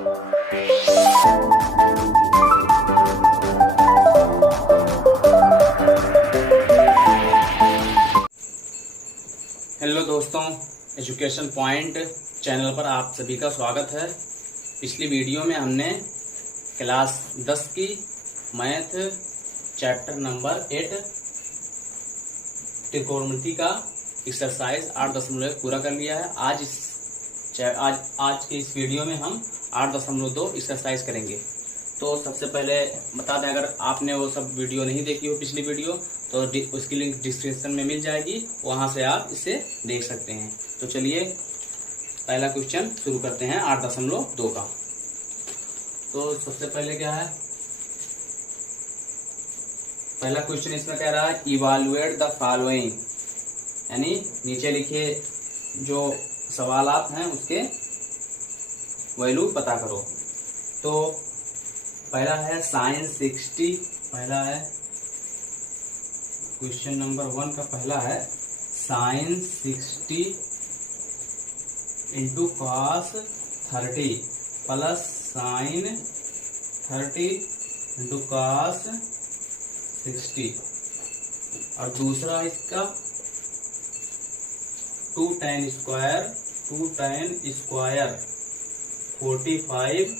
Hello दोस्तों, education point channel पर आप सभी का स्वागत है। पिछली वीडियो में हमने क्लास 10 की मैथ चैप्टर नंबर 8 त्रिकोणमिति का एक्सरसाइज 8.1 पूरा कर लिया है। आज के इस वीडियो में हम 8.2 एक्सरसाइज करेंगे। तो सबसे पहले बता दें, अगर आपने वो सब वीडियो नहीं देखी हो पिछली वीडियो, तो उसकी लिंक डिस्क्रिप्शन में मिल जाएगी, वहां से आप इसे देख सकते हैं। तो चलिए पहला क्वेश्चन शुरू करते हैं 8.2 का। तो सबसे पहले क्या है, पहला क्वेश्चन इसमें कह रहा है इवैल्यूएट द फॉलोइंग, यानी नीचे लिखे जो सवालात हैं उसके वैल्यू पता करो। तो पहला है साइन 60, पहला है क्वेश्चन नंबर 1 का पहला है sine 60 into cos 30 plus sine 30 into cos 60। और दूसरा इसका 2 tan square 45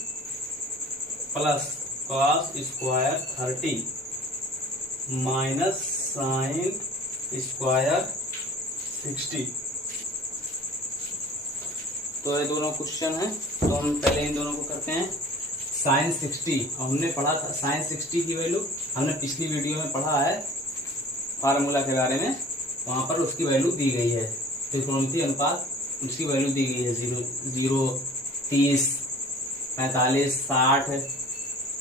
plus cos square 30 minus sine square 60। तो ये दोनों क्वेश्चन हैं, तो हम पहले इन दोनों को करते हैं। साइन 60 हमने पढ़ा था, साइन 60 की वैल्यू हमने पिछली वीडियो में पढ़ा है फार्मूला के बारे में, वहां पर उसकी वैल्यू दी गई है। त्रिकोणमितीय अनुपात उसकी वैल्यू दी गई है 0, 30, 45, 60,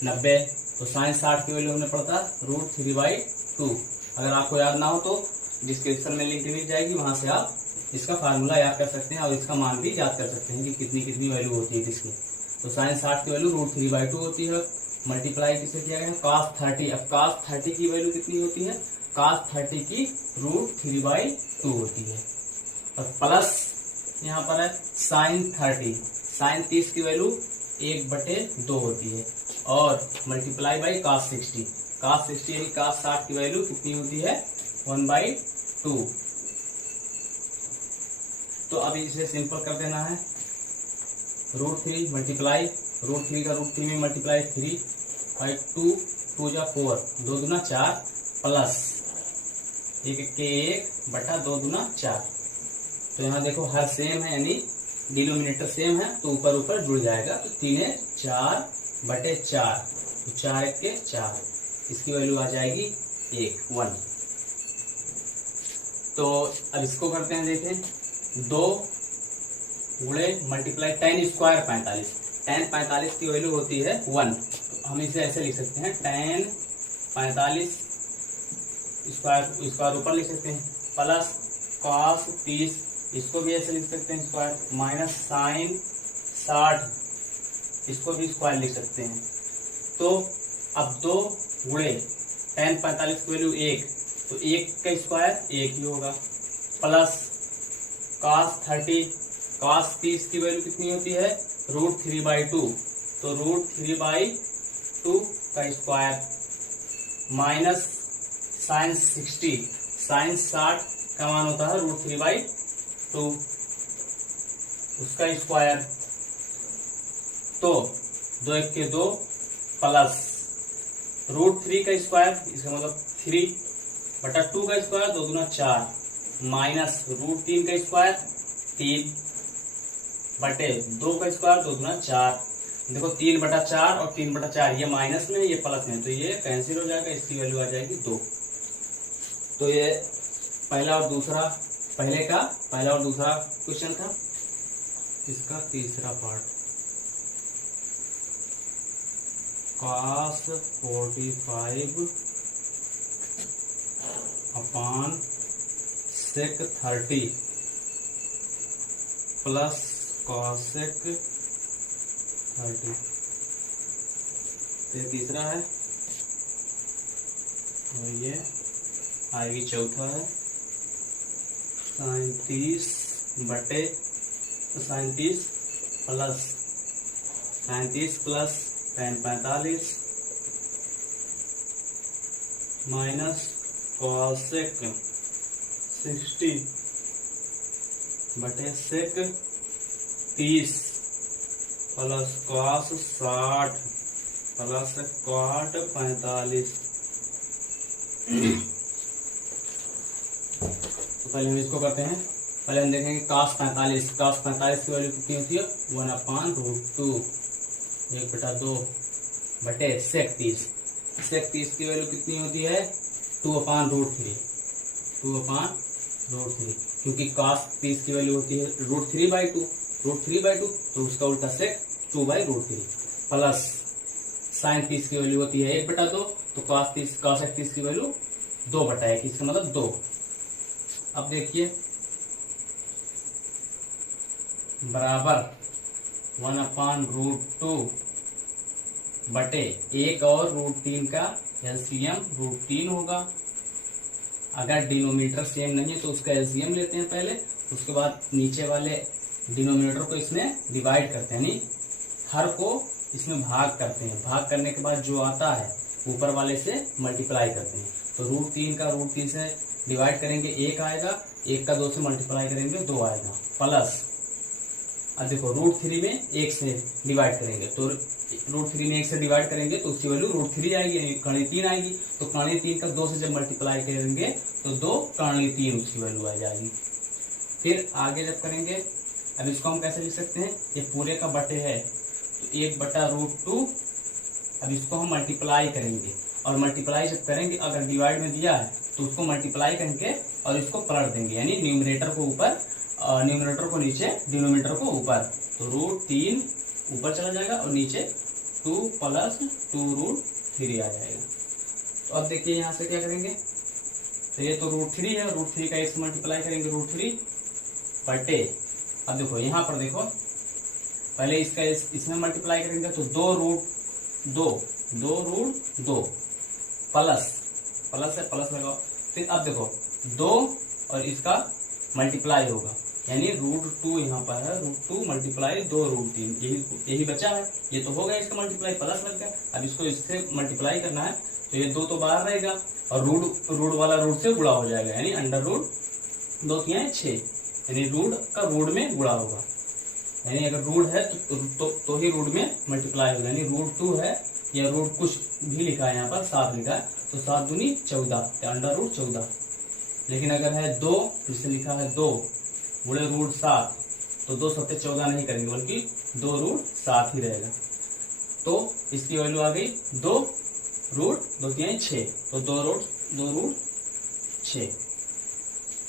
90। तो साइन 60 की वैल्यू हमने पढ़ा था √3/2। अगर आपको याद ना हो तो डिस्क्रिप्शन में लिंक मिल जाएगी, वहां से आप इसका फार्मूला याद कर सकते हैं और इसका मान भी याद कर सकते हैं कि कितनी कितनी वैल्यू होती है किसकी। तो साइन 60 की वैल्यू √3/2 होती है। मल्टीप्लाई किससे किया गया, cos 30। अब cos 30 की वैल्यू कितनी होती है, cos 30 की √3/2 होती है। और प्लस यहाँ पर है साइन 30 की वैल्यू 1/2 होती है। और मल्टीप्लाई बाई cos 60 यानी cos 60 की वैल्यू कितनी होती है 1/2। तो अभी इसे सिंपल कर देना है। √3 मल्टीप्लाई √3 का √3 में मल्टीप्लाई 3/2, 2 जा 4, 2 दूना 4 प्लस 1 के 1/2 दूना 4। तो यहाँ देखो हर सेम है, यानी डिनोमिनेटर सेम है, तो ऊपर ऊपर जुड़ जाएगा। तो 3 4/4, तो 4 1 के 4, इसकी वैल्यू आ जाएगी 1। तो अब इसको करते हैं, देखें 2 गुणे मल्टीप्लाई tan स्क्वायर 45, tan 45 की वैल्यू होती है 1। तो हम इसे ऐसे लिख सकते हैं tan 45 स्क्वायर ऊपर लिख सकते हैं, प्लस cos 30, इसको भी ऐसे लिख सकते हैं स्क्वायर, माइनस साइन 60, इसको भी स्क्वायर लिख सकते हैं। तो अब 2 गुणे tan 45 की वैल्यू 1, तो 1 का स्क्वायर 1 ही होगा, प्लस cos 30 की वैल्यू कितनी होती है √3/2, तो √3/2 का स्क्वायर, माइनस साइन 60 का मान होता है √3/2, उसका स्क्वायर। तो 2 1 के 2 प्लस √3 का स्क्वायर, इसका मतलब 3/2 का स्क्वायर, 2 दूना 4, माइनस √3 का स्क्वायर 3/2 का स्क्वायर, 2 दूना 4। देखो 3/4 और 3/4, ये माइनस में ये प्लस में, तो ये कैंसिल हो जाएगा, इसकी वैल्यू आ जाएगी 2। तो ये पहला और दूसरा क्वेश्चन था। इसका तीसरा part cos 45 upon sec 30 plus cosec 30। तो तीसरा है, और ये आगे चौथा है sine 30 plus 37 plus tan 45 minus cosec 60 बटे sec 30 plus cos 60 plus cot 45। तो पहले हम इसको करते हैं। पहले हम देखेंगे cos 45। cos 45 की वैल्यू कितनी होती है 1/√2 1/2 बटे sec 30। sec 30 की वैल्यू कितनी होती है 2/√3 2/√3 क्योंकि cos 30 की वैल्यू होती है √3/2 तो उसका उल्टा sec 2/√3 प्लस sin 30 की वैल्यू होती है 1/2 तो cos 30 की वैल्यू 2/1 इसका मतलब 2। अब देखिए बराबर 1/√2 बटे 1 और √3 का एलसीएम √3 होगा। अगर डिनोमिनेटर सेम नहीं है तो उसका एलसीएम लेते हैं पहले, उसके बाद नीचे वाले डिनोमिनेटर को इसमें डिवाइड करते हैं, यानी हर को इसमें भाग करते हैं। भाग करने के बाद जो आता है ऊपर वाले से मल्टीप्लाई करते हैं। तो √3 का √3 से डिवाइड करेंगे 1 आएगा, 1 का 2 से मल्टीप्लाई करेंगे 2 आएगा प्लस अब देखो √3 में 1 से डिवाइड करेंगे तो √3 में 1 से डिवाइड करेंगे तो उसकी वैल्यू √3 आएगी, यानी कर्ण 3 आएगी। तो कर्ण 3 का 2 से जब मल्टीप्लाई करेंगे तो 2 कर्ण 3 उसकी वैल्यू आ जाएगी। फिर आगे जब करेंगे अब इसको हम कैसे लिख सकते हैं, ये पूरे का बटे है तो 1/√2। अब इसको हम मल्टीप्लाई करेंगे और मल्टीप्लाई जब करेंगे अगर डिवाइड में दिया है तो उसको मल्टीप्लाई करके और इसको पलट देंगे, यानी न्यूमरेटर को ऊपर न्यूमरेटर को नीचे डिनोमिनेटर को ऊपर। तो √3 ऊपर चला जाएगा और नीचे 2 प्लस 2√3 आ जाएगा। तो अब देखिए यहाँ से क्या करेंगे, तो ये तो √3 है, √3 का 1 से मल्टीप्लाई करेंगे √3 बटे अब देखो यहाँ पर देखो पहले इसका इसमें मल्टीप्लाई करेंगे तो 2√2 प्लस है प्लस लगाओ। फिर अब देखो 2 और इसका मल्टीप्लाई होगा, यानी √2 यहाँ पर है, √2 मल्टीप्लाई 2√3 यही बचा है। ये तो हो गया इसका मल्टीप्लाई प्लस लग गया। अब इसको इससे मल्टीप्लाई करना है तो ये 2 तो बाहर रहेगा और रूट वाला रूट से गुणा हो जाएगा, यानी √2 6, यानी रूट का रूट में गुणा होगा। यानी अगर रूट है तो ही रूट में मल्टीप्लाई होगा, यानी √2 है या रूट कुछ भी लिखा है यहाँ पर 7 लिखा है तो 7 दूनी 14 √14। लेकिन अगर है 2 जिससे लिखा है 2 गुणे √7 तो 2 सत्ते 14 नहीं करेंगे बल्कि 2√7 ही रहेगा। तो इसकी वैल्यू आ गई 2√2 6, तो 2√6।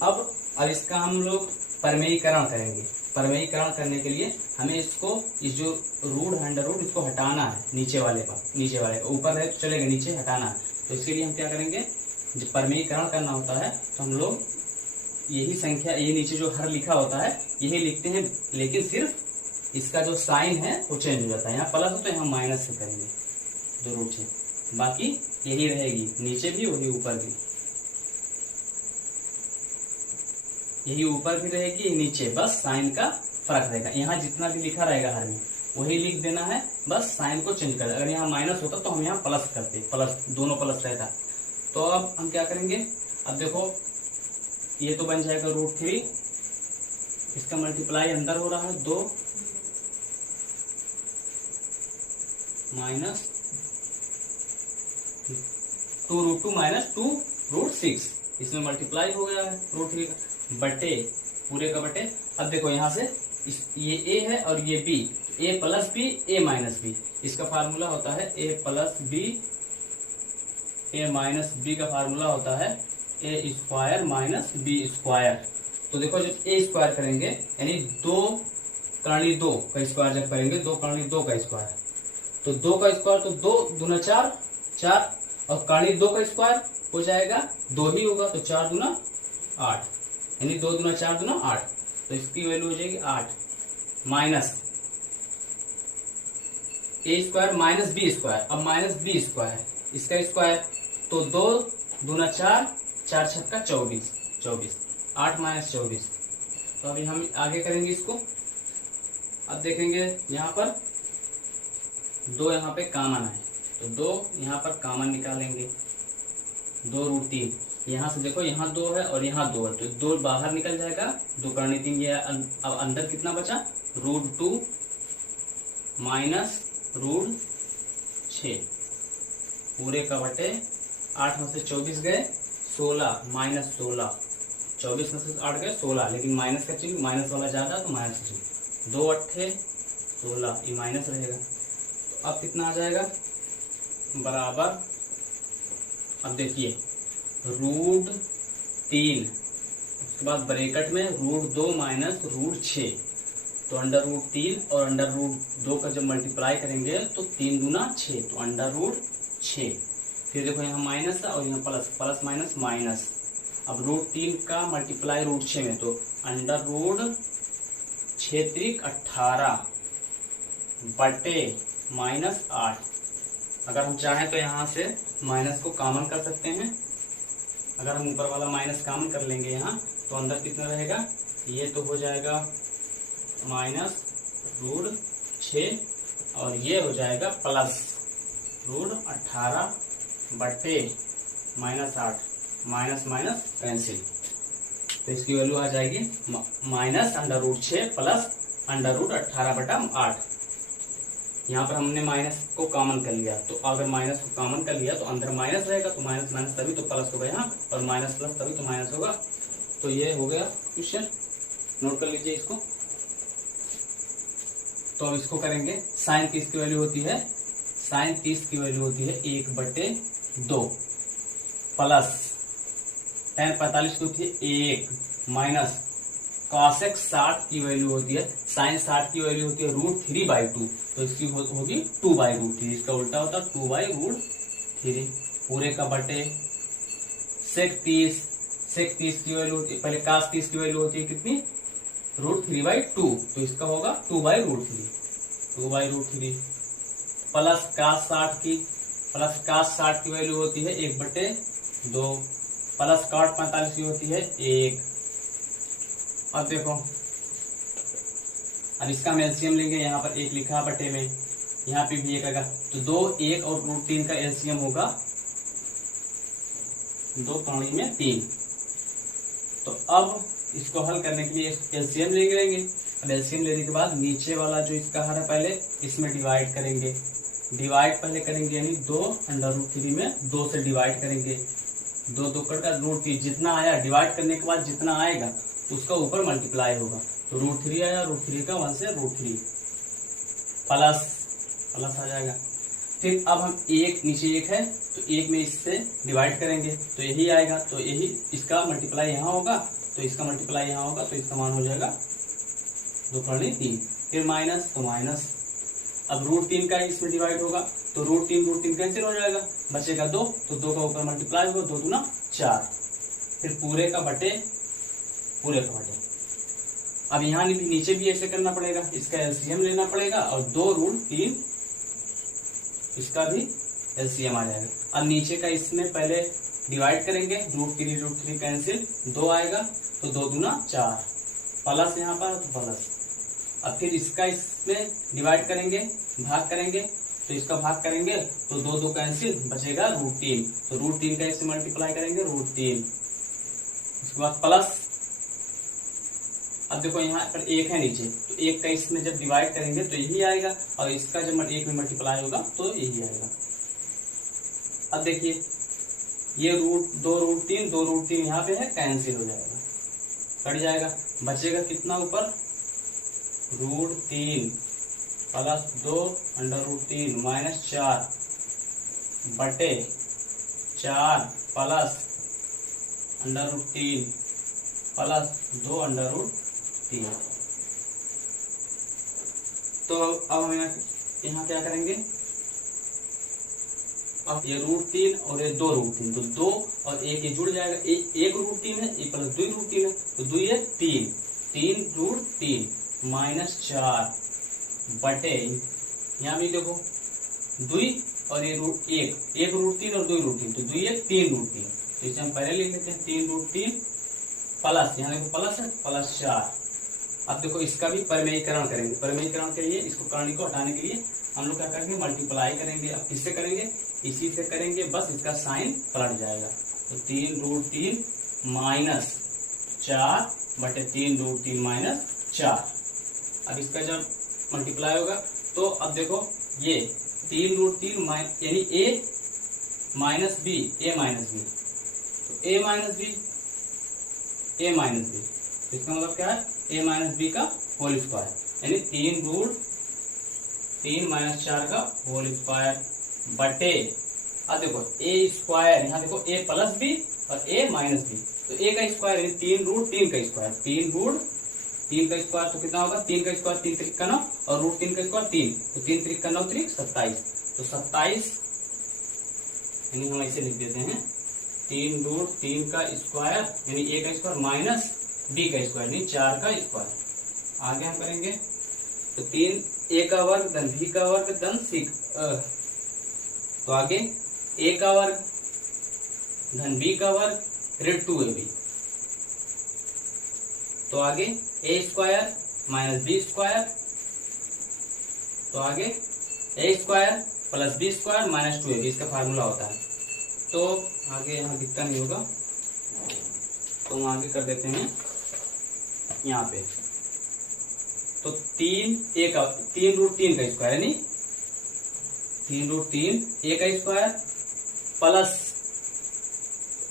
अब इसका हम लोग परमेयीकरण करेंगे। परमेयीकरण करने के लिए हमें इसको इस जो रूट अंडर रूट इसको हटाना है नीचे वाले का ऊपर है तो चलेगा, नीचे हटाना है। तो इसके लिए हम क्या करेंगे, जब परमेयीकरण करना होता है तो हम लोग यही संख्या, ये नीचे जो हर लिखा होता है यही लिखते हैं, लेकिन सिर्फ इसका जो साइन है वो चेंज हो जाता है। यहाँ प्लस हो तो यहाँ माइनस से करेंगे जो रूट से, बाकी यही रहेगी, नीचे भी वही ऊपर भी, यही ऊपर भी रहेगी यही नीचे, बस साइन का फर्क रहेगा। यहाँ जितना भी लिखा रहेगा हर में वही लिख देना है, बस साइन को चेंज कर। अगर यहाँ माइनस होता तो हम यहाँ प्लस करते, प्लस दोनों प्लस रहता। तो अब हम क्या करेंगे, अब देखो ये तो बन जाएगा √3, इसका मल्टीप्लाई अंदर हो रहा है 2 माइनस 2√2 माइनस 2√6, इसमें मल्टीप्लाई हो गया है √3 का बटे पूरे का बटे। अब देखो यहाँ से ये a है और ये b, a plus b a minus b, इसका फार्मूला होता है a plus b a minus b का फार्मूला होता है a square minus b square. तो देखो जब a स्क्वायर करेंगे यानी 2 कर्णी 2 का स्क्वायर जब करेंगे 2 कर्णी 2 का स्क्वायर, तो 2 का स्क्वायर तो 2 दूना 4 और कर्णी 2 का स्क्वायर हो जाएगा 2 ही होगा, तो 4 दूना 8, यानी 2 दूना 4 दूना 8, तो इसकी वैल्यू हो जाएगी 8 minus a square minus b square. अब माइनस b स्क्वायर इसका स्क्वायर तो 2 दूना 4 छक्का 24 8 माइनस 24। तो अभी हम आगे करेंगे इसको। अब देखेंगे यहाँ पर 2 यहाँ पे कॉमन है, तो 2 यहाँ पर कॉमन निकालेंगे, 2√3। यहाँ से देखो यहाँ 2 है और यहाँ 2 है, तो 2 बाहर निकल जाएगा, 2 करनी 3। ये अब अंदर कितना बचा, √2 माइनस √6 पूरे का बटे 8 में से 24 गए 16 माइनस 16, 24 में से 8 गए 16, लेकिन माइनस का चिन्ह, माइनस वाला ज्यादा तो माइनस का चिन्ह, 2 8 16, ये माइनस रहेगा। तो अब कितना आ जाएगा, बराबर, अब देखिए √3, उसके बाद ब्रैकेट में √2 माइनस √6, तो √3 और √2 का जब मल्टीप्लाई करेंगे तो 3 दूना 6, तो √6। फिर देखो यहाँ माइनस है और यहाँ प्लस, प्लस माइनस माइनस। अब √3 का मल्टीप्लाई √6 में, तो √6 × 18 बटे -8। अगर हम चाहें तो यहाँ से माइनस को कॉमन कर सकते हैं। अगर हम ऊपर वाला माइनस कॉमन कर लेंगे यहाँ, तो अंदर कितना रहेगा, ये तो हो जाएगा -√6 और ये हो जाएगा प्लस √18 बटे -8, माइनस माइनस कैंसिल, तो इसकी वैल्यू आ जाएगी -√6 प्लस √18 बटा 8। यहाँ पर हमने माइनस को कॉमन कर लिया, तो अगर माइनस को कॉमन कर लिया तो अंदर माइनस रहेगा, तो माइनस माइनस तभी तो प्लस होगा यहाँ, और माइनस प्लस तभी तो माइनस होगा। तो ये हो गया क्वेश्चन, नोट कर लीजिए इसको। तो अब इसको करेंगे, साइन 30 की वैल्यू होती है, साइन 30 की वैल्यू होती है 1/2 प्लस tan 45 की होती है 1 माइनस cosec 60 की वैल्यू होती है, साइन 60 की वैल्यू होती है √3/2, तो इसकी होगी 2/√3, इसका उल्टा होता है 2/√3 पूरे का बटे sec 30 की वैल्यू होती है, पहले cos 30 की वैल्यू होती है कितनी, √3/2, तो इसका होगा 2/√3 प्लस cos 60 की वैल्यू होती है 1/2 प्लस cot 45 की होती है 1। अब देखो, अब इसका हम एलसीएम लेंगे, यहाँ पर 1 लिखा है बटे में, यहाँ पे भी 1 आएगा, तो 2 1 और √3 का एलसीएम होगा 2 पानी में 3। तो अब इसको हल करने के लिए एलसीएम लेंगे। अब एलसीएम लेने के बाद नीचे वाला जो इसका हर है पहले इसमें डिवाइड करेंगे, डिवाइड पहले करेंगे, यानी 2√3 में 2 से डिवाइड करेंगे, 2 कट का √3 जितना आया, डिवाइड करने के बाद जितना आएगा उसका ऊपर मल्टीप्लाई होगा, तो √3 आया, √3 का 1 से √3 प्लस आ जाएगा। फिर अब हम नीचे 1 है तो 1 में इससे डिवाइड करेंगे तो यही आएगा, तो यही इसका मल्टीप्लाई यहाँ होगा, तो इसका मल्टीप्लाई यहाँ होगा, तो इसका मान हो जाएगा 2/3। फिर माइनस, तो माइनस, अब √3 का इसमें डिवाइड होगा, तो √3 कैंसिल हो जाएगा, बचेगा 2, तो 2 का ऊपर मल्टीप्लाई होगा, 2 दूना 4, फिर पूरे का बटे। अब यहाँ नीचे भी ऐसे करना पड़ेगा, इसका एलसीएम लेना पड़ेगा, और 2√3 इसका भी एलसीएम आ जाएगा। अब नीचे का इसमें पहले डिवाइड करेंगे, √3 कैंसिल, 2 आएगा, तो 2 दूना 4 प्लस यहाँ पर तो प्लस। अब फिर इसका इसमें डिवाइड करेंगे, भाग करेंगे, तो इसका भाग करेंगे तो 2 कैंसिल, बचेगा √3, तो √3 का इससे मल्टीप्लाई करेंगे √3, उसके बाद प्लस। अब देखो यहाँ पर 1 है नीचे, तो 1 का इसमें जब डिवाइड करेंगे तो यही आएगा, और इसका जब 1 में मल्टीप्लाई होगा तो यही आएगा। अब देखिए ये √2 यहाँ पे है, कैंसिल हो जाएगा, कट जाएगा, बचेगा कितना ऊपर, √3 प्लस 2√3 माइनस 4 बटे 4 प्लस √3 प्लस 2√3। तो अब हम यहाँ क्या करेंगे, अब ये √3 और ये 2√3, तो 2 और 1 ये जुड़ जाएगा, 1 √3 है, ये प्लस 2 √3 है, तो 2 ये 3 माइनस 4 बटे, यहाँ भी देखो 2 और ये एक √3 और 2 √3, तो 2 ये 3 √3, तो इसे हम पहले लिख लेते हैं 3 √3 प्लस, यहाँ देखो प्लस है, प्लस 4। अब देखो इसका भी परिमेयीकरण करेंगे। परिमेयीकरण के लिए इसको कर्ण को हटाने के लिए हम लोग क्या करेंगे, मल्टीप्लाई करेंगे। अब किससे करेंगे, इसी से करेंगे, बस इसका साइन पलट जाएगा। तो 3√3 माइनस 4/3√3 माइनस 4। अब इसका जब मल्टीप्लाई होगा तो अब देखो ये 3√3 यानी a minus B, a minus B, तो a minus B, a minus B, इसका मतलब क्या है, a माइनस बी का होल स्क्वायर, यानी 3√3 माइनस 4 का होल स्क्वायर बटे, अब देखो a स्क्वायर, यहाँ देखो a प्लस बी और a माइनस बी, तो a का स्क्वायर यानी 3√3 का स्क्वायर, 3√3 का स्क्वायर तो कितना होगा, 3 का स्क्वायर 3 त्रिक का 9 और √3 का स्क्वायर 3, तो 3 त्रिक का 9 त्रिक 27, तो 27 यानी हम ऐसे लिख देते हैं 3√3 का स्क्वायर यानी a का स्क्वायर माइनस b का स्क्वायर यानी 4 का स्क्वायर। आगे हम करेंगे तो 3 a का वर्ग धन b का वर्ग धन c, तो आगे a का वर्ग धन b का वर्ग ऋण 2ab, तो आगे a square minus b square, तो आगे a square plus b square minus 2ab, इसका फार्मूला होता है। तो आगे यहाँ दिक्कत नहीं होगा, तो हम आगे कर देते हैं यहाँ पे, तो 3√3 का स्क्वायर यानी 3√3 a का स्क्वायर प्लस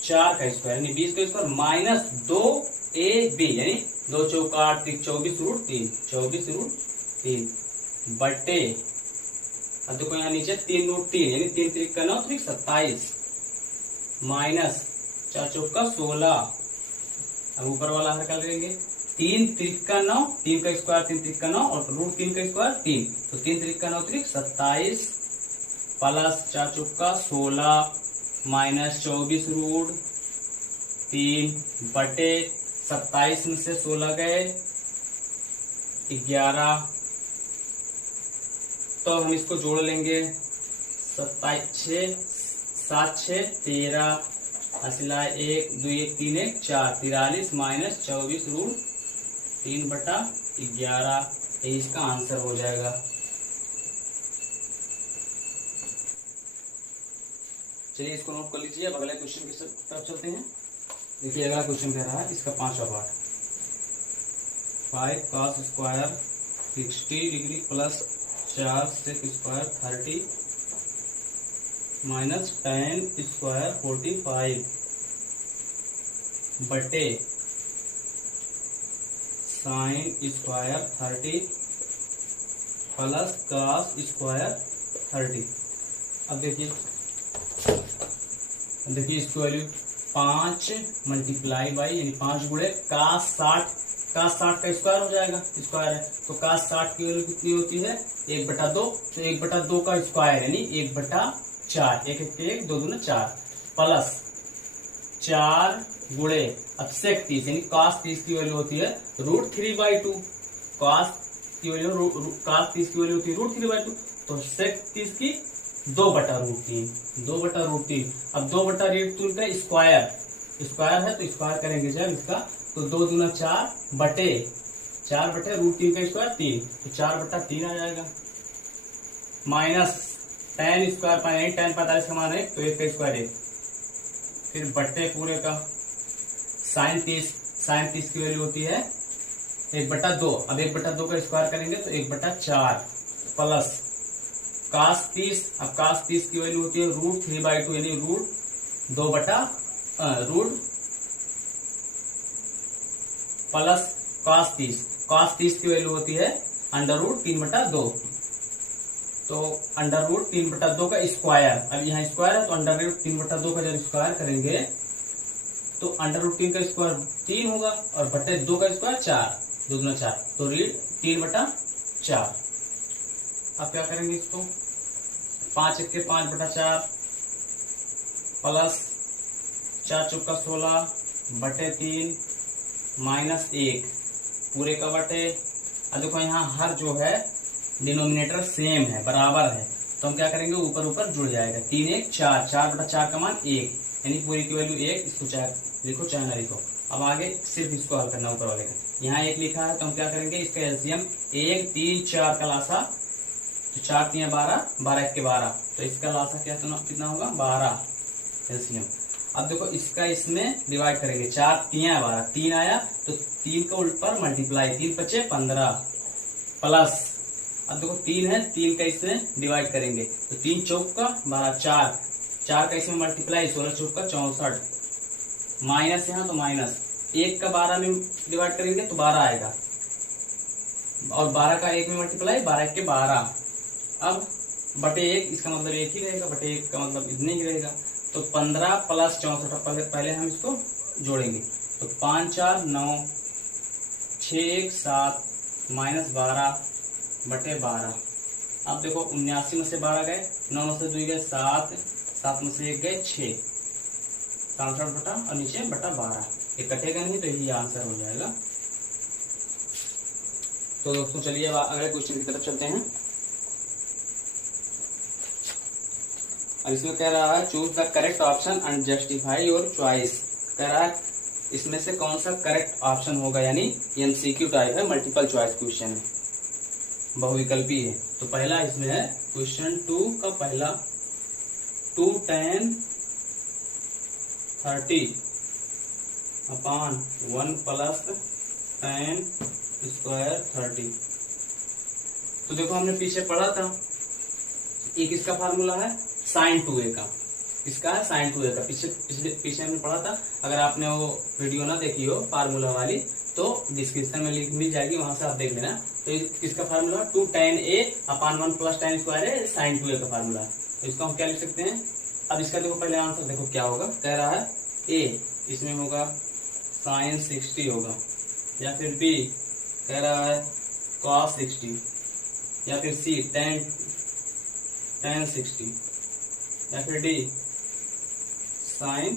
4 का स्क्वायर यानी 20 का स्क्वायर माइनस 2ab यानी 2 चौका 8 24√3 बटे, अब देखो यहाँ नीचे 3√3 यानी 3 त्रिक का 9 त्रिक 27 माइनस 4 चौका 16, अब ऊपर वाला हर लेंगे, 3 त्रिक का 9, 3 का स्क्वायर 3 त्रिक का 9 और √3 का स्क्वायर 3, तो 3 त्रिक का 9 त्रिक 27 प्लस 4 चौका 16 माइनस 24√3 बटे 27 में से 16 गए 11, तो हम इसको जोड़ लेंगे 7 6 13 असिला 1 2 1 3 1 4 43 माइनस 24√3 बटा 11, ये इसका आंसर हो जाएगा। चलिए इसको नोट कर लीजिए। अब अगले क्वेश्चन की तरफ चलते हैं। देखिए अगला क्वेश्चन कह रहा है, इसका 5वां part, 5 cos square 60 degree plus 4 sec square 30 minus tan square 45 बटे sin square 30 plus cos square 30। अब देखिए इसकी वैल्यू 5 मल्टीप्लाई बाई यानी 5 गुणे cos 60 का स्क्वायर हो जाएगा, स्क्वायर है तो cos 60 की वैल्यू कितनी होती है 1/2, तो 1/2 का स्क्वायर यानी 1/4, 1 1 1 2 2 4 प्लस 4 गुणे अब sec 30 यानी cos 30 की वैल्यू होती है √3/2, cos 30 की वैल्यू होती है √3/2, तो sec 30 की 2/√3, अब 2/√3 का स्क्वायर है तो स्क्वायर करेंगे जब इसका, तो 2 दूना 4 बटे √3 का स्क्वायर 3, तो 4/3 आ जाएगा, माइनस tan स्क्वायर tan 45 का मान 1 तो 1 का स्क्वायर 1, फिर बट्टे पूरे का sin 30 की वैल्यू होती है 1/2, अब 1/2 का स्क्वायर करेंगे तो 1/4 प्लस cos 30, अब cos 30 की वैल्यू होती है √3/2 यानी प्लस cos 30 की वैल्यू होती है √3/2, तो √3/2 का स्क्वायर, अब यहाँ स्क्वायर है तो √3/2 का जब स्क्वायर करेंगे तो √3 का स्क्वायर 3 होगा और बटे 2 का स्क्वायर 4, 2 दूना 4, तो 3/4। अब क्या करेंगे इसको 5 1 5/4 प्लस 4 चौका 16 बटे 3 माइनस 1 पूरे का बटे, अब देखो यहाँ हर जो है डिनोमिनेटर सेम है, बराबर है, तो हम क्या करेंगे ऊपर जुड़ जाएगा, 3 1 4, 4/4 का मान 1 यानी पूरी की वैल्यू 1, इसको 4 लिखो चाहे ना लिखो, अब आगे सिर्फ इसको हल करना ऊपर वाले का। यहाँ 1 लिखा है तो हम क्या करेंगे, इसका एलसीएम 1 3 4 का लासा, तो 4 3 12, 12 1 के 12, तो इसका लासा क्या कितना होगा 12 एलसीएम। अब देखो इसका इसमें डिवाइड करेंगे, 4 3 12, 3 आया तो 3 का उल्ट पर मल्टीप्लाई, 3 5 15 प्लस, अब देखो 3 है, 3 का इसमें डिवाइड करेंगे तो 3 चौक का 12, 4 का इसमें मल्टीप्लाई, 16 चौक का 64, माइनस यहाँ तो माइनस, 1 का 12 में डिवाइड करेंगे तो 12 आएगा, और 12 का 1 में मल्टीप्लाई, 12 1 के 12, अब बटे 1, इसका मतलब 1 ही रहेगा, बटे 1 का मतलब इतने ही रहेगा, तो 15 प्लस 64, पहले हम इसको जोड़ेंगे, तो 5 4 9, 6 1 7, माइनस 12 बटे 12। अब देखो 79 में से 12 गए, 9 में से 2 गए 7, 7 में से 1 गए 6, 67 बटा और नीचे बटा 12, ये कटेगा नहीं तो यही आंसर हो जाएगा। तो दोस्तों चलिए अब अगले क्वेश्चन की तरफ चलते हैं। और इसमें कह रहा है choose the correct option and justify your choice. कह रहा है इसमें से कौन सा करेक्ट ऑप्शन होगा, यानी एमसीक्यू टाइप है, मल्टीपल चॉइस क्वेश्चन है, बहुविकल्पी है। तो पहला इसमें है क्वेश्चन 2 का पहला, 2 tan 30 upon 1 plus tan square 30। तो देखो हमने पीछे पढ़ा था, एक इसका फार्मूला है sin 2a का, इसका है sin 2a का, पीछे हमने पढ़ा था। अगर आपने वो वीडियो ना देखी हो फार्मूला वाली तो डिस्क्रिप्शन में लिंक मिल जाएगी, वहां से आप देख लेना। तो इसका formula 2 tan a upon 1 plus tan square है, sin 2a का फार्मूला है। तो इसको हम क्या लिख सकते हैं, अब इसका देखो पहले आंसर देखो क्या होगा। कह रहा है a इसमें होगा sin 60 होगा, या फिर b कह रहा है cos 60, या फिर c tan 60, या फिर डी sin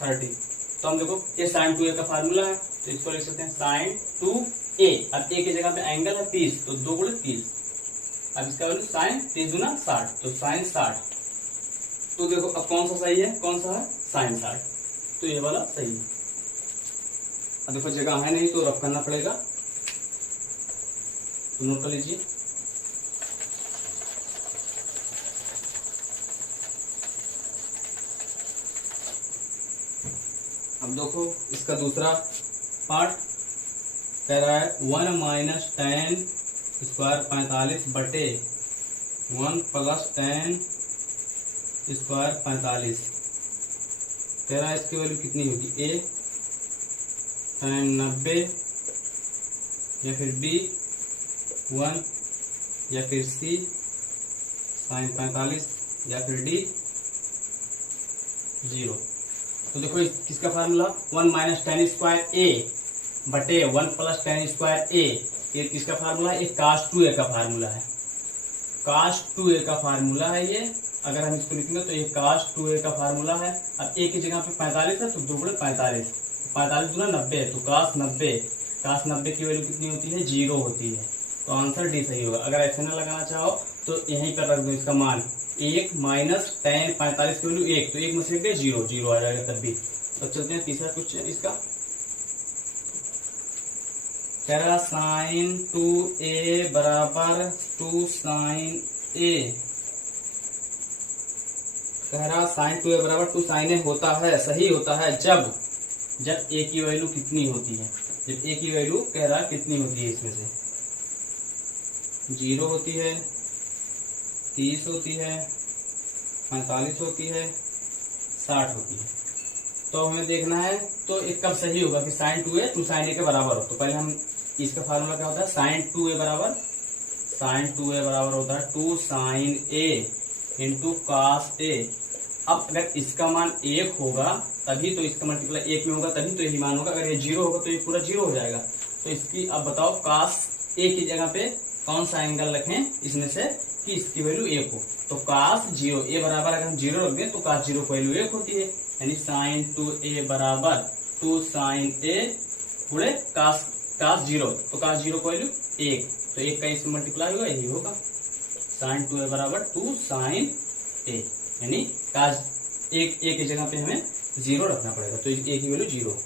30। तो हम देखो ये sin 2a का फार्मूला है, तो इसको लिख सकते हैं sin 2a। अब a की जगह पे एंगल है 30, तो 2 गुणे 30, अब इसका वैल्यू sin 30 गुना 60, तो sin 60। तो देखो अब कौन सा सही है, कौन सा है sin 60, तो ये वाला सही है। अब देखो जगह है नहीं तो रफ करना पड़ेगा, तो नोट कर लीजिए। अब देखो इसका दूसरा पार्ट कह रहा है 1 माइनस tan स्क्वायर 45 बटे 1 प्लस tan स्क्वायर 45। कह रहा है इसकी वैल्यू कितनी होगी, a tan 90, या फिर b 1, या फिर c sin 45, या फिर d 0। तो देखो किसका formula 1 minus tan square a बटे 1 प्लस tan स्क्वायर a, ये किसका फार्मूला है, एक cos 2a का फार्मूला है, cos 2a का फार्मूला है ये। अगर हम इसको लिखेंगे तो ये cos 2a का फार्मूला है। अब a की जगह पे 45 है तो 2 गुणे 45, 45 गुना 90, तो cos 90 की वैल्यू कितनी होती है, 0 होती है। तो आंसर डी सही होगा। अगर ऐसे ना लगाना चाहो तो यहीं पर रख दो इसका मान 1 माइनस tan 45 की वैल्यू 1, तो 1 में से 0 आ जाएगा तब भी। तो चलते हैं तीसरा क्वेश्चन इसका। कह रहा sin 2a बराबर 2 sin a। कह रहा sin 2a बराबर 2 sin a होता है, सही होता है जब a की वैल्यू कितनी होती है, जब a की वैल्यू कह रहा कितनी होती है, इसमें से 0 होती है, 30 होती है, 45 होती है, 60 होती है। तो हमें देखना है तो एक कब सही होगा कि sin 2a 2 sin a के बराबर हो। तो पहले हम इसका फार्मूला क्या होता है, sin 2a बराबर होता है 2 sin a into cos a। अब अगर इसका मान 1 होगा तभी तो इसका मल्टीप्लाई 1 में होगा, तभी तो यही मान होगा। अगर ये 0 होगा तो ये पूरा 0 हो जाएगा। तो इसकी अब बताओ cos a की जगह पे कौन सा एंगल रखें इसमें से कि इसकी वैल्यू 1 हो। तो cos 0 a बराबर अगर हम 0 रख दें तो cos 0 की वैल्यू 1 होती है, यानी sin 2a बराबर 2 sin a गुणे cos 0, तो cos 0 की वैल्यू 1, तो 1 का इसमें मल्टीप्लाई होगा, यही होगा sin 2a बराबर 2 sin a, यानी cos 1 की जगह पे हमें 0 रखना पड़ेगा, तो a की वैल्यू 0।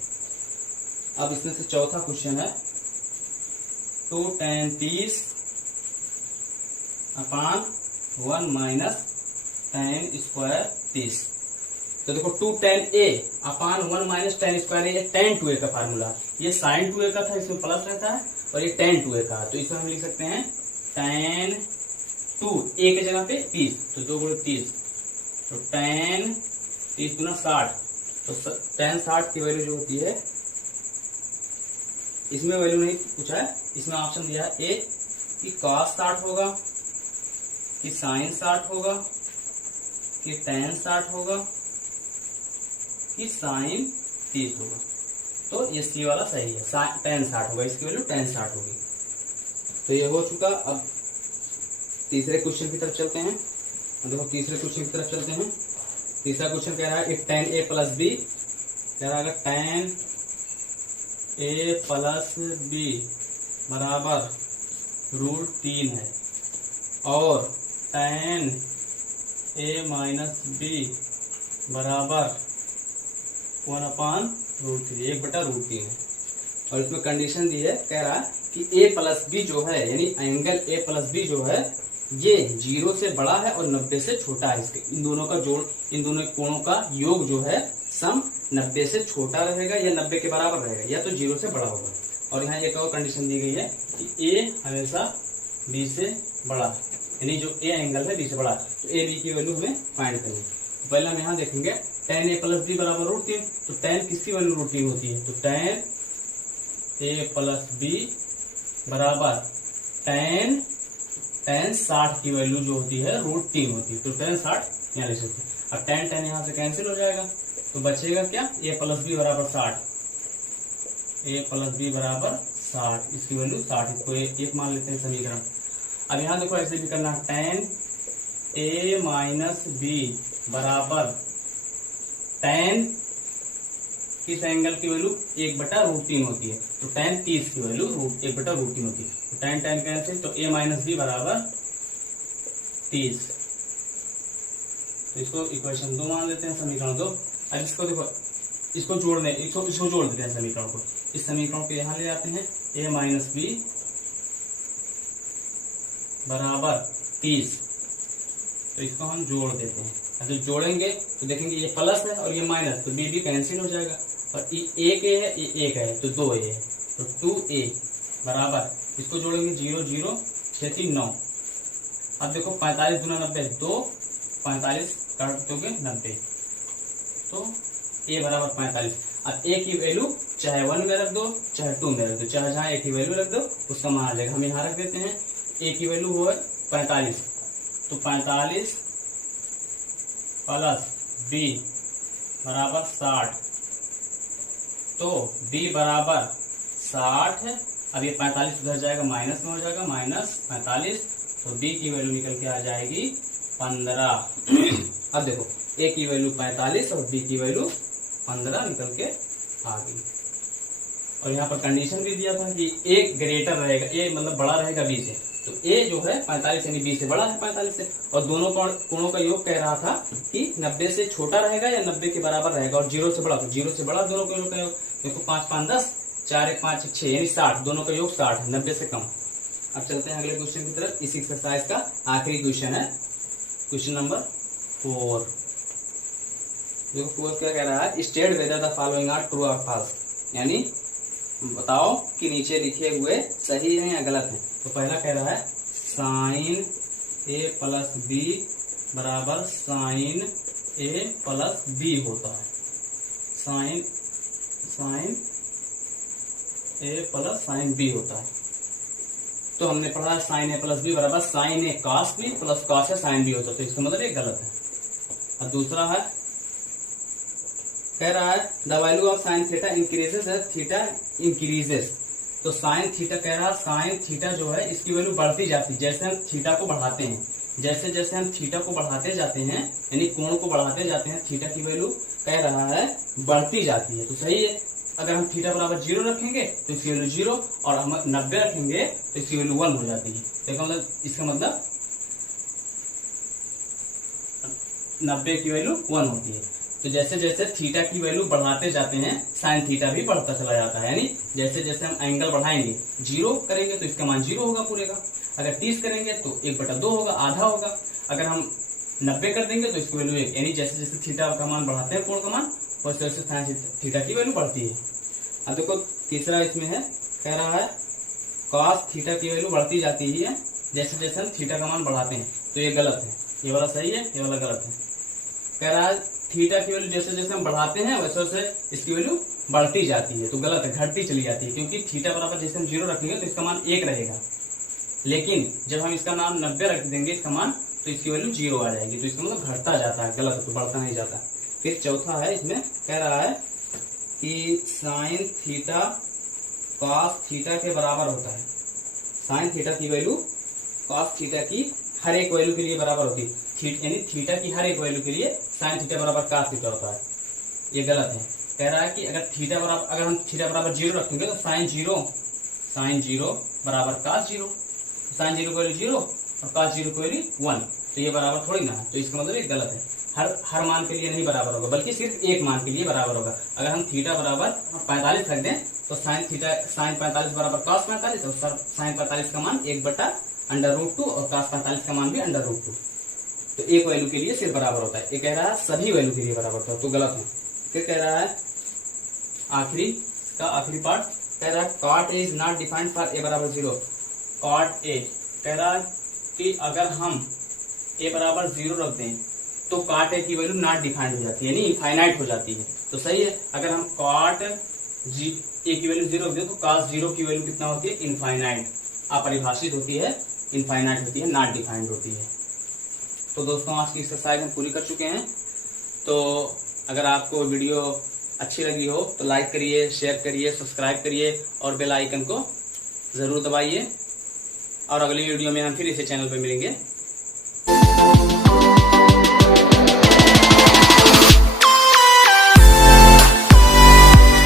अब इसमें से चौथा क्वेश्चन है 2 tan 30 अपान 1 माइनस tan स्क्वायर 30। तो देखो 2 tan a upon 1 minus tan square, ये tan 2a का फार्मूला, ये sin 2a का था, इसमें प्लस रहता है, और ये tan 2a का, तो इसमें हम लिख सकते हैं tan 2 a के जगह पे 30, तो 2 गुणे 30, तो tan 30 गुना 60, तो tan 60 की वैल्यू जो होती है, इसमें वैल्यू नहीं पूछा है, इसमें ऑप्शन दिया है ए कि cos 60 होगा, कि sin 60 होगा, कि tan 60 होगा, कि sin 30 होगा। तो ये सी वाला सही है, tan 60 होगा, इसकी वैल्यू tan 60 होगी। तो ये हो चुका। अब तीसरे क्वेश्चन की तरफ चलते हैं। देखो तीसरे क्वेश्चन की तरफ चलते हैं। तीसरा क्वेश्चन कह रहा है if tan a plus B, कह रहा है अगर tan a प्लस बी बराबर √3 है और tan a माइनस बी बराबर 1/√3, 1/√3 है, और इसमें कंडीशन दी है, कह रहा है कि a प्लस बी जो है, यानी एंगल a प्लस बी जो है, ये 0 से बड़ा है और 90 से छोटा है। इसके इन दोनों का जोड़, इन दोनों कोणों का योग जो है सम 90 से छोटा रहेगा या 90 के बराबर रहेगा, या तो 0 से बड़ा होगा। और यहाँ एक और कंडीशन दी गई है कि a हमेशा b से बड़ा है, यानी जो a एंगल है b से बड़ा है, तो a b की वैल्यू हमें फाइंड करनी है। तो पहले हम यहाँ देखेंगे tan a प्लस बी बराबर √3, तो tan किसकी वैल्यू √3 होती है, तो tan a प्लस बी बराबर tan 60 की वैल्यू जो होती है √3 होती है, तो tan 60 यहाँ लिख सकते हैं। अब tan यहाँ से कैंसिल हो जाएगा, तो बचेगा क्या, a प्लस बी बराबर 60, a प्लस बी बराबर 60, इसकी वैल्यू 60, इसको एक मान लेते हैं समीकरण। अब यहाँ देखो ऐसे भी करना, tan a माइनस बी बराबर tan किस एंगल की वैल्यू 1/√3 होती है, तो tan 30 की वैल्यू 1/√3 होती है, तो tan कैंसिल, तो a माइनस बी बराबर 30, तो इसको इक्वेशन 2 मान लेते हैं, समीकरण 2। अब इसको देखो, इसको जोड़ देते हैं समीकरण को, इस समीकरण को यहाँ ले आते हैं, a माइनस बी बराबर 30, तो इसको हम जोड़ देते हैं। तो जोड़ेंगे तो देखेंगे ये प्लस है और ये माइनस, तो b भी कैंसिल हो जाएगा, और ये एक a है, ये 1 है, तो 2a है, तो 2a बराबर, इसको जोड़ेंगे 0 0 6 3 9। अब देखो 45 गुना 90 2, 45 काट दोगे 90, तो a बराबर 45। अब a की वैल्यू चाहे 1 में रख दो चाहे 2 में रख दो, चाहे जहाँ a की वैल्यू रख दो उसका मान आ जाएगा। हम यहाँ रख देते हैं, a की वैल्यू वो है 45, तो 45 प्लस b बराबर 60, तो b बराबर 60 है। अब ये 45 उधर जाएगा, माइनस में हो जाएगा, -45, तो b की वैल्यू निकल के आ जाएगी 15। अब देखो a की वैल्यू 45 और b की वैल्यू 15 निकल के आ गई। और यहाँ पर कंडीशन भी दिया था कि a ग्रेटर रहेगा, a मतलब बड़ा रहेगा b से, तो a जो है 45 यानी b से बड़ा है 45 से, और दोनों कोणों का योग कह रहा था कि 90 से छोटा रहेगा या 90 के बराबर रहेगा, और 0 से बड़ा, तो 0 से बड़ा दोनों कोणों का योग। देखो 5 5 10, 4 1 5 6 यानी 60, दोनों का योग 60 है, 90 से कम। अब चलते हैं अगले क्वेश्चन की तरफ। इस एक्सरसाइज का आखिरी क्वेश्चन है, क्वेश्चन नंबर 4। देखो 4 क्या कह रहा है, state whether the following are true और फॉल्स, यानी बताओ कि नीचे लिखे हुए सही हैं या गलत हैं। तो पहला कह रहा है साइन a प्लस बी बराबर साइन a प्लस बी होता है, sine a plus sine b होता है। तो हमने पढ़ा साइन a प्लस बी बराबर sine a cos b plus cos a sine b होता है, तो इसका मतलब ये गलत है। और दूसरा है, कह रहा है the value of sine theta increases as theta increases, तो साइन थीटा कह रहा है साइन थीटा जो है इसकी वैल्यू बढ़ती जाती है जैसे हम थीटा को बढ़ाते हैं, जैसे जैसे हम थीटा को बढ़ाते जाते हैं, यानी कोण को बढ़ाते जाते हैं, थीटा की वैल्यू कह रहा है बढ़ती जाती है, तो सही है। अगर हम थीटा बराबर 0 रखेंगे तो इसकी वैल्यू 0, और हम 90 रखेंगे तो इसकी वैल्यू 1 हो जाती है। तो इसका मतलब 90 की वैल्यू 1 होती है। तो जैसे जैसे थीटा की वैल्यू बढ़ाते जाते हैं साइन थीटा भी बढ़ता चला जाता है। यानी जैसे जैसे हम एंगल बढ़ाएंगे, 0 करेंगे तो इसका मान 0 होगा पूरे का। अगर 30 करेंगे तो 1/2 होगा, आधा होगा। अगर हम 90 कर देंगे तो इसकी वैल्यू 1। यानी जैसे जैसे थीटा का मान बढ़ाते हैं कोण का मान, वैसे वैसे साइन थीटा की वैल्यू बढ़ती है। अब देखो तीसरा इसमें है, कह रहा है कॉस थीटा की वैल्यू बढ़ती जाती है जैसे जैसे हम थीटा का मान बढ़ाते हैं। तो ये गलत है, ये वाला सही है, ये वाला गलत है। कह रहा है थीटा की वैल्यू जैसे जैसे हम बढ़ाते हैं वैसे वैसे इसकी वैल्यू बढ़ती जाती है। तो गलत है, घटती चली जाती है, क्योंकि थीटा बराबर जैसे हम 0 रखेंगे तो इसका मान 1 रहेगा। लेकिन जब हम इसका मान 90 रख देंगे इसका मान, तो इसकी वैल्यू 0 आ जाएगी। तो इसका मतलब घटता जाता है, गलत है, तो बढ़ता नहीं जाता। फिर चौथा है, इसमें कह रहा है कि साइन थीटा कॉस थीटा के बराबर होता है। साइन थीटा की वैल्यू कॉस थीटा की हर एक वैल्यू के लिए बराबर होती है। यानी थीटा की हर एक वैल्यू के लिए साइन थीटा बराबर कॉस थीटा होता है। ये गलत है। कह रहा है कि अगर हम थीटा बराबर 0 रखेंगे तो साइन 0 बराबर कॉस 0। साइन 0 की वैल्यू 0 और कॉस 0 की वैल्यू 1। तो ये बराबर थोड़ी ना है। तो इसका मतलब ये गलत है। हर मान के लिए नहीं बराबर होगा, बल्कि सिर्फ एक मान के लिए बराबर होगा। अगर हम थीटा बराबर 45 रख दें तो साइन 45 बराबर कॉस 45 और साइन 45 का मान 1/√2 और कॉस 45 का मान भी √2। तो एक वैल्यू के लिए सिर्फ बराबर होता है। ये कह रहा है सभी वैल्यू के लिए बराबर होता है, तो गलत है। फिर कह रहा है आखिरी पार्ट, कह रहा है cot A is not defined for A बराबर 0। कॉट ए कह रहा है कि अगर हम ए बराबर 0 रख दें तो कॉट ए की वैल्यू नॉट डिफाइंड हो जाती है, यानी इनफाइनाइट हो जाती है। तो सही है। अगर हम कॉट ए की वैल्यू 0 रख दें तो कॉस 0 की वैल्यू कितना होती है, इनफाइनाइट, अपरिभाषित होती है, इनफाइनाइट होती है, नॉट डिफाइंड होती है। तो दोस्तों आज की एक्सरसाइज हम पूरी कर चुके हैं। तो अगर आपको वीडियो अच्छी लगी हो तो लाइक करिए, शेयर करिए, सब्सक्राइब करिए और बेल आइकन को जरूर दबाइए। और अगली वीडियो में हम फिर इसी चैनल पर मिलेंगे।